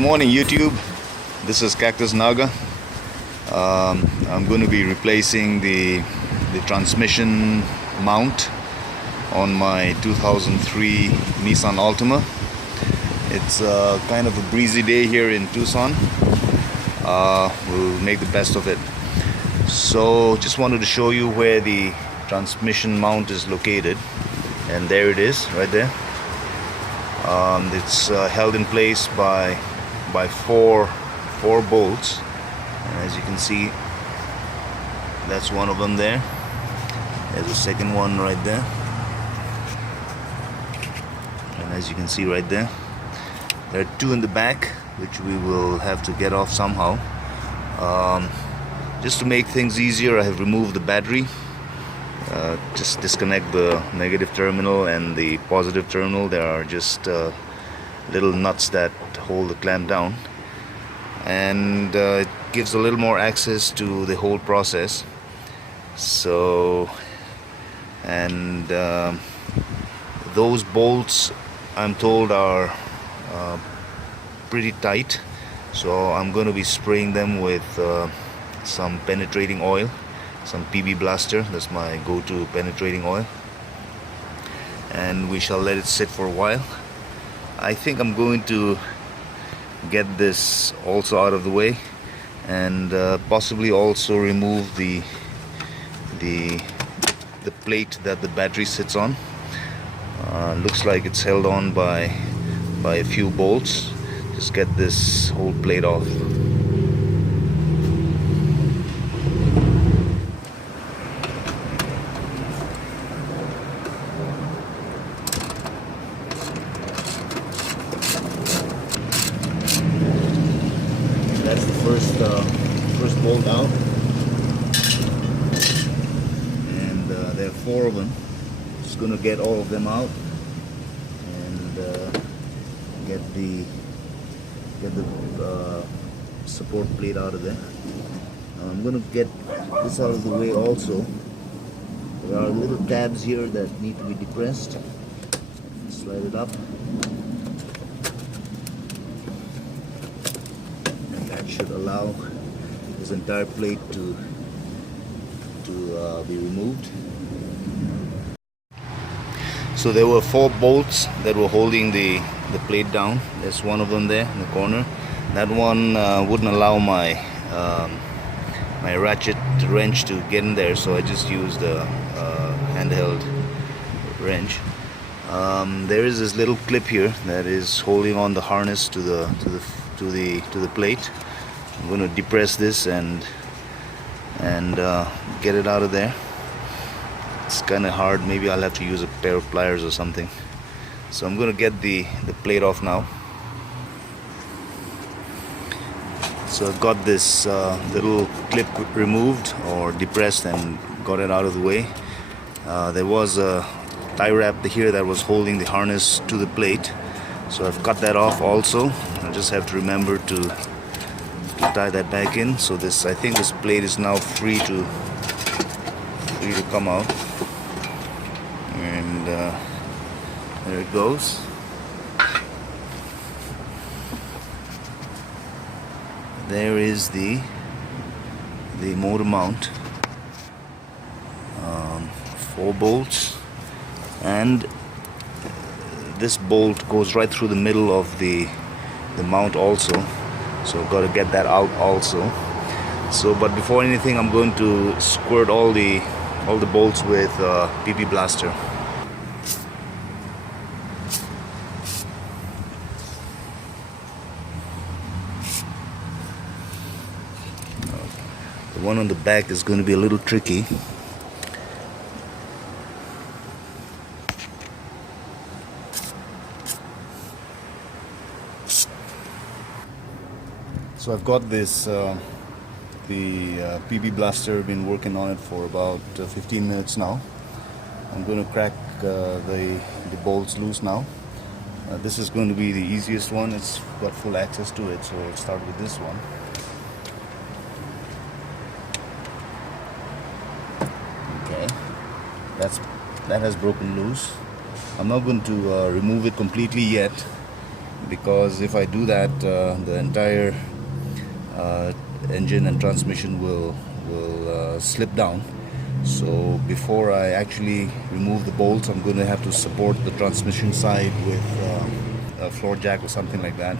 morning, YouTube. This is Cactus Naga. I'm going to be replacing the transmission mount on my 2003 Nissan Altima. It's kind of a breezy day here in Tucson. We'll make the best of it. So just wanted to show you where the transmission mount is located, and there it is right there. It's held in place by four bolts, and as you can see, that's one of them there. There's a second one right there, and as you can see right there, there are two in the back which we will have to get off somehow. Just to make things easier, I have removed the battery. Just disconnect the negative terminal and the positive terminal. There are just little nuts that hold the clamp down, and it gives a little more access to the whole process. So, and those bolts, I'm told, are pretty tight, so I'm going to be spraying them with some penetrating oil, some PB Blaster. That's my go-to penetrating oil, and we shall let it sit for a while. I think I'm going to get this also out of the way, and possibly also remove the plate that the battery sits on. Looks like it's held on by a few bolts. Just get this whole plate off. That's the first bolt out, and there are four of them. Just gonna get all of them out and get the support plate out of there. I'm gonna get this out of the way also. There are little tabs here that need to be depressed. Slide it up. Should allow this entire plate to be removed. So there were four bolts that were holding the plate down. There's one of them there in the corner. That one wouldn't allow my my ratchet wrench to get in there, so I just used a handheld wrench. There is this little clip here that is holding on the harness to the plate. I'm going to depress this and get it out of there. It's kind of hard. Maybe I'll have to use a pair of pliers or something. So I'm going to get the plate off now. So I've got this little clip removed or depressed and got it out of the way. There was a tie wrap here that was holding the harness to the plate, so I've cut that off also. I just have to remember to tie that back in. So this, I think this plate is now free to come out, and there it goes. There is the motor mount. Four bolts, and this bolt goes right through the middle of the mount also. So I've got to get that out also. So, but before anything, I'm going to squirt all the bolts with PB Blaster. The one on the back is going to be a little tricky. So I've got this, the PB Blaster, been working on it for about 15 minutes now. I'm going to crack the bolts loose now. This is going to be the easiest one. It's got full access to it, so we'll start with this one. Okay, that has broken loose. I'm not going to remove it completely yet. because if I do that, the entire engine and transmission will slip down. So before I actually remove the bolts, I'm going to have to support the transmission side with a floor jack or something like that.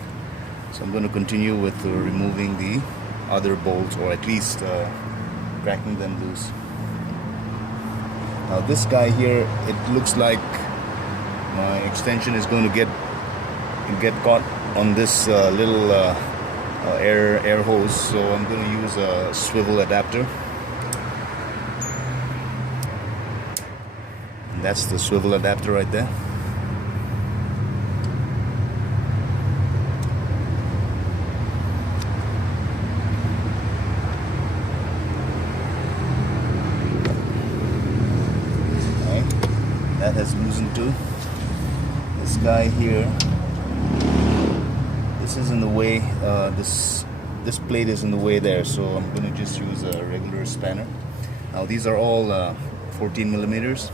So I'm going to continue with removing the other bolts, or at least cracking them loose. Now this guy here, it looks like my extension is going to get caught on this little air hose, so I'm going to use a swivel adapter. And that's the swivel adapter right there. That has loosened too. This guy here, this is in the way, this plate is in the way there, so I'm going to just use a regular spanner. Now these are all 14 millimeters.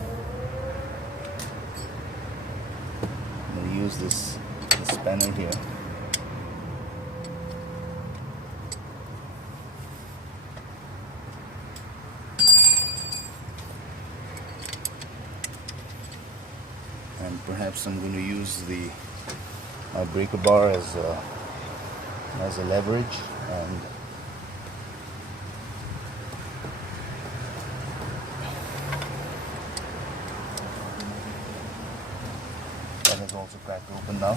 I'm going to use this spanner here. And perhaps I'm going to use my breaker bar as a leverage, and that has also cracked open now.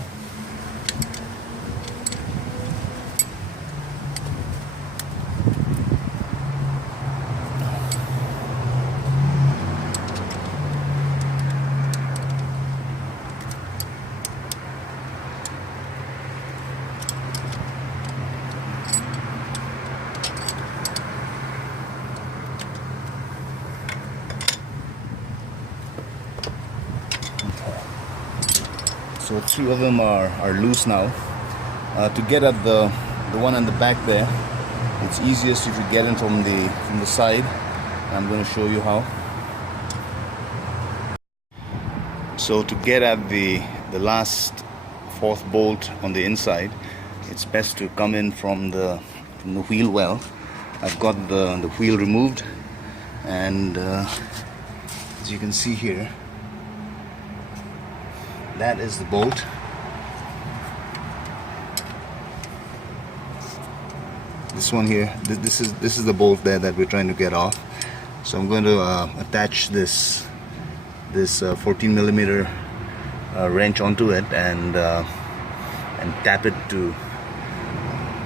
So 3 of them are loose now. To get at the one on the back there, it's easiest if you get in from the side. I'm going to show you how. So to get at the last 4th bolt on the inside, it's best to come in from the wheel well. I've got the wheel removed, and as you can see here, that is the bolt. This one here, this is the bolt there that we're trying to get off. So I'm going to attach this 14 millimeter wrench onto it and tap it to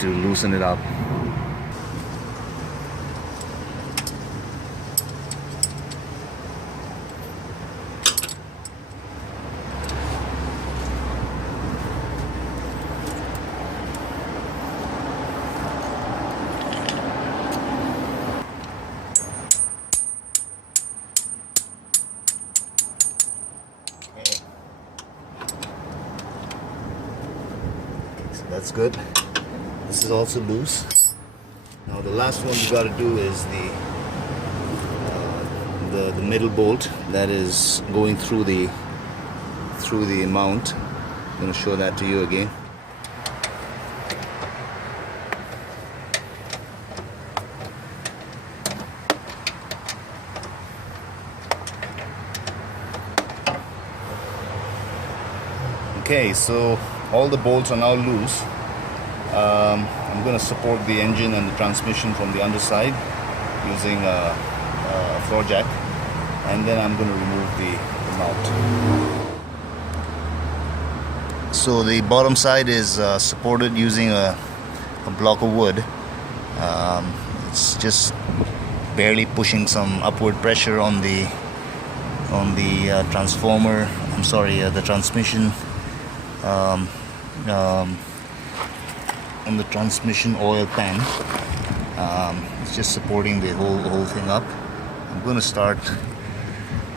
loosen it up. That's good. This is also loose. Now the last one you got to do is the middle bolt that is going through the mount. I'm going to show that to you again. Okay, so all the bolts are now loose. I'm going to support the engine and the transmission from the underside using a floor jack, and then I'm going to remove the mount. So the bottom side is supported using a block of wood. It's just barely pushing some upward pressure on the transformer. I'm sorry, the transmission. On the transmission oil pan. It's just supporting the whole thing up. I'm going to start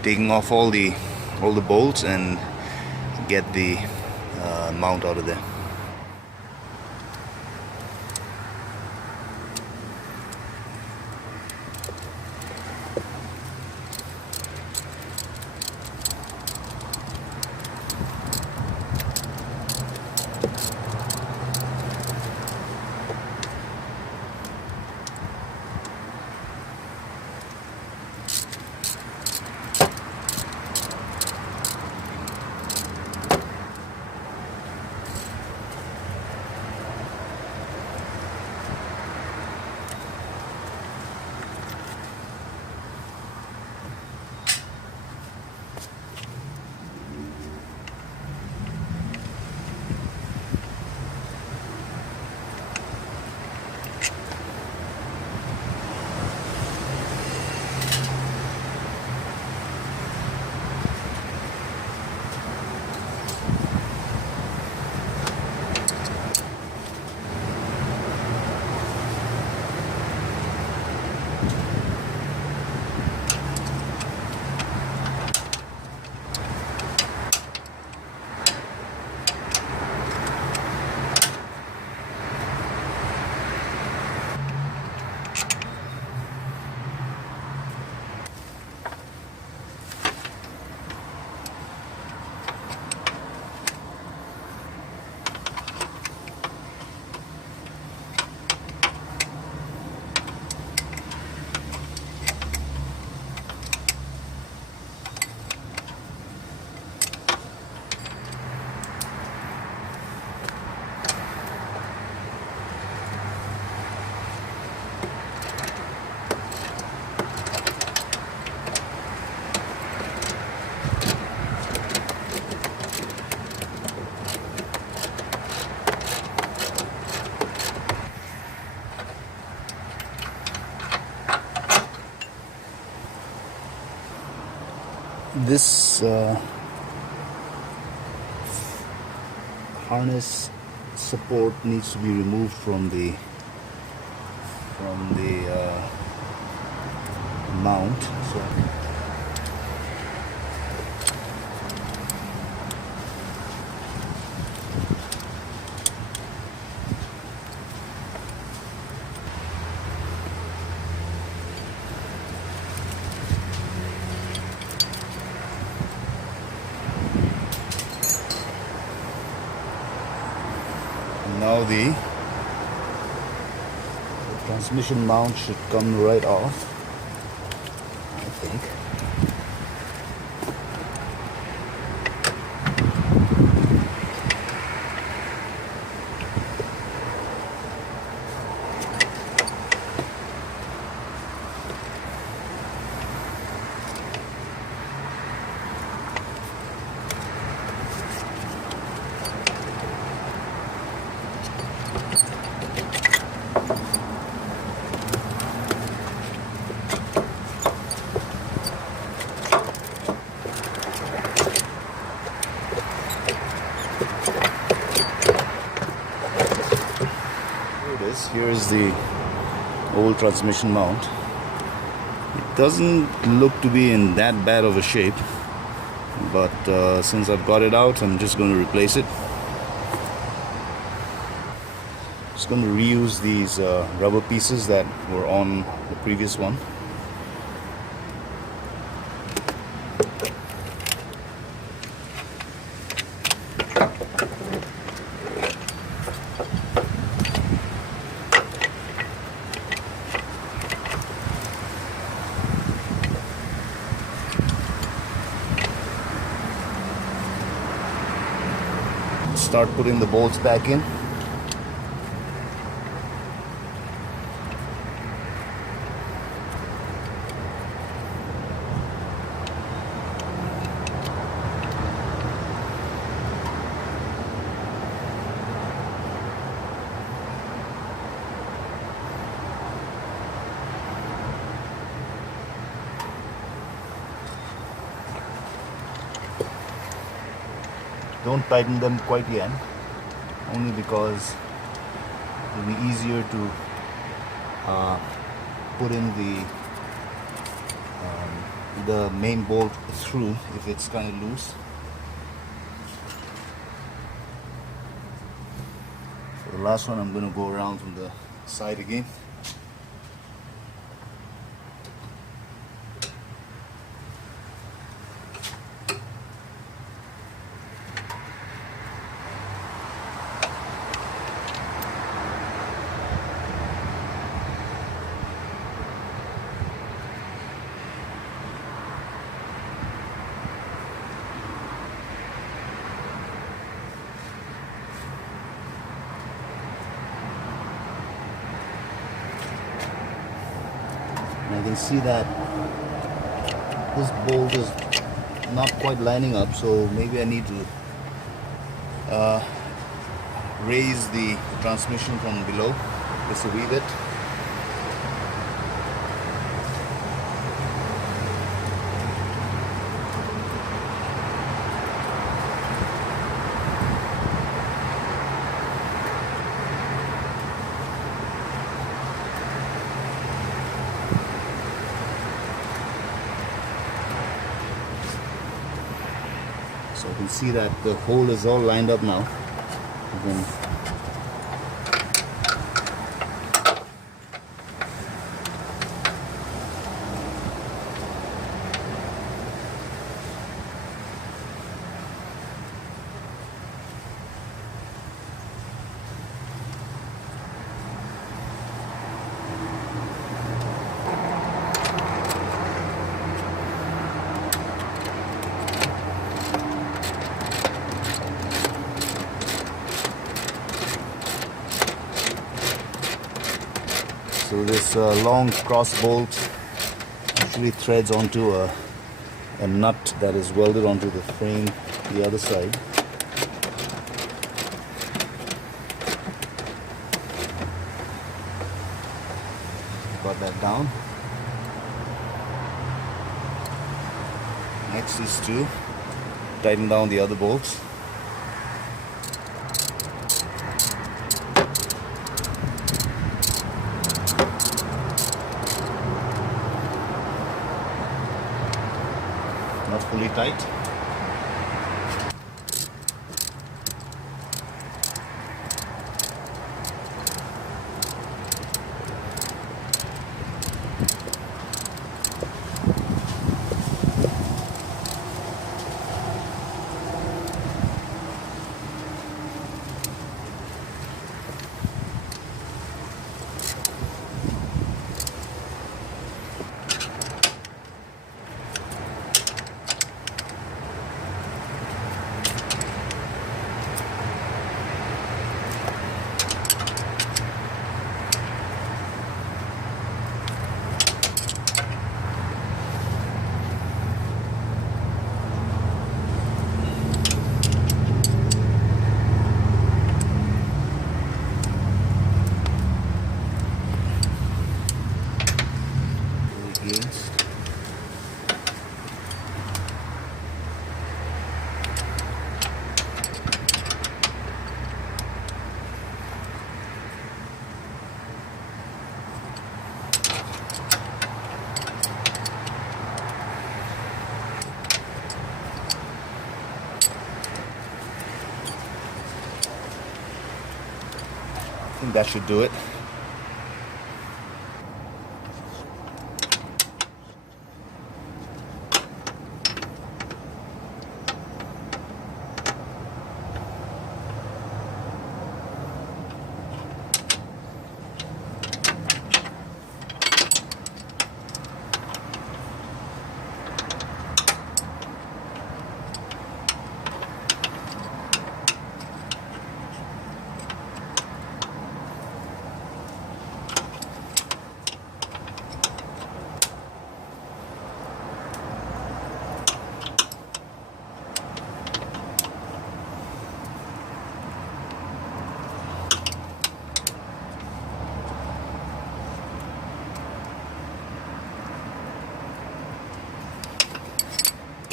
taking off all the bolts and get the mount out of there. this harness support needs to be removed from the mount. So now the transmission mount should come right off, I think. Here is the old transmission mount. It doesn't look to be in that bad of a shape, but since I've got it out, I'm just going to replace it. Just going to reuse these rubber pieces that were on the previous one. Start putting the bolts back in. Don't tighten them quite yet, only because it will be easier to put in the main bolt through if it's kind of loose. For the last one, I'm going to go around from the side again. I can see that this bolt is not quite lining up, so maybe I need to raise the transmission from below just a wee bit. So you can see that the hole is all lined up now. So this long cross bolt actually threads onto a nut that is welded onto the frame the other side. Got that down. I That's this too. Tighten down the other bolts. Not fully tight. Against. I think that should do it.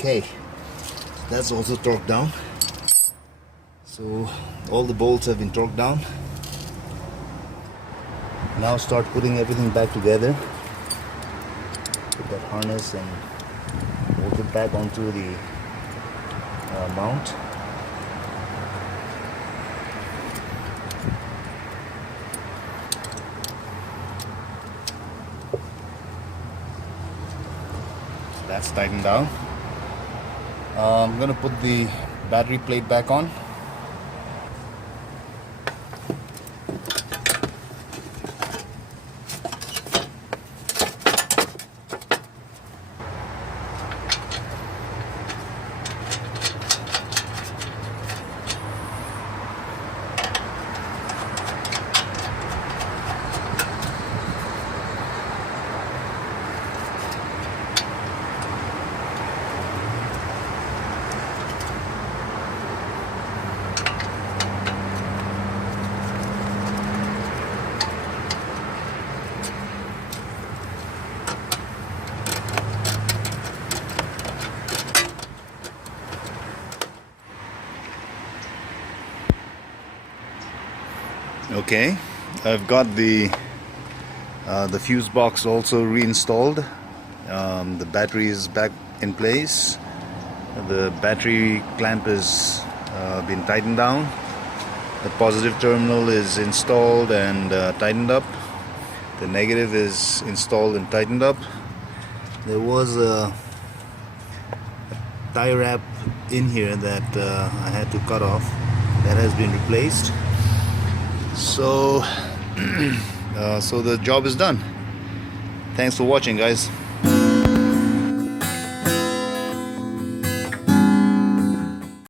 Okay, that's also torqued down. So all the bolts have been torqued down. Now start putting everything back together. Put that harness and bolt it back onto the mount. That's tightened down. I'm going to put the battery plate back on. Okay, I've got the fuse box also reinstalled. The battery is back in place. The battery clamp has been tightened down. The positive terminal is installed and tightened up. The negative is installed and tightened up. There was a tie wrap in here that I had to cut off. That has been replaced. So so the job is done. Thanks for watching, guys.